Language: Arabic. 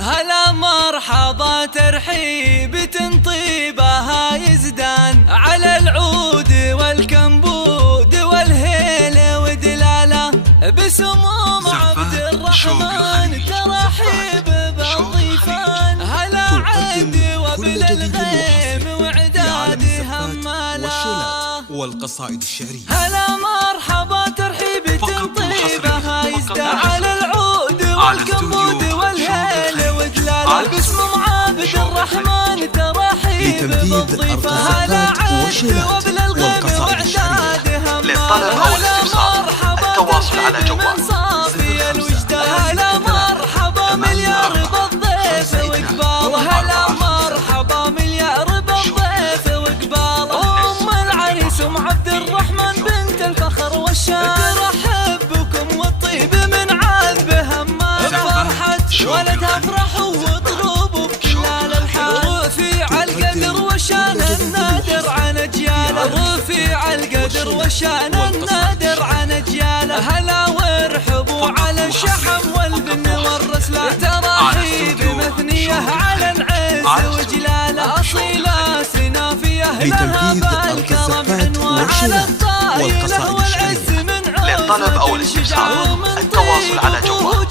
هلا مرحبا ترحيب تنطيبها يزدان على العود والكمبود والهيل ودلاله بسموم عبد الرحمن ترحيب بالضيفان. هلا عد وبل الغيم وعداد هماله والقصائد الشعرية. هلا مرحبا ترحيب تنطيبها يزدان على العود والكمبود والهيل ودلاله بسموم عبد الرحمن ترحيب بالضيفان. هلا عد وبل الغيم وعداد هماله للطلب أو الاستفسار التواصل على جوال صافي الوجدان. هلا مرحبا مليار بالضيف وقباله. هلا مرحبا مليار بالضيف وقباله. أم العريس أم عبد الرحمن بنت الفخر والشان ترحب بكم والطيب من عذب همال. فرحة ولدها افرحوا واطلبوا بكلال الحال. رفيع القدر والشان النادر عن اجياله. رفيع القدر والشان النادر عن اجياله. هلا وارحبوا على الشحم والبن والرسلان تراحيب مثنيه على العز وجلاله. اصيله سنافيه لها بالكرم عنوان على الطايله والعز من عز للطلب أو الاستفسار التواصل على جوال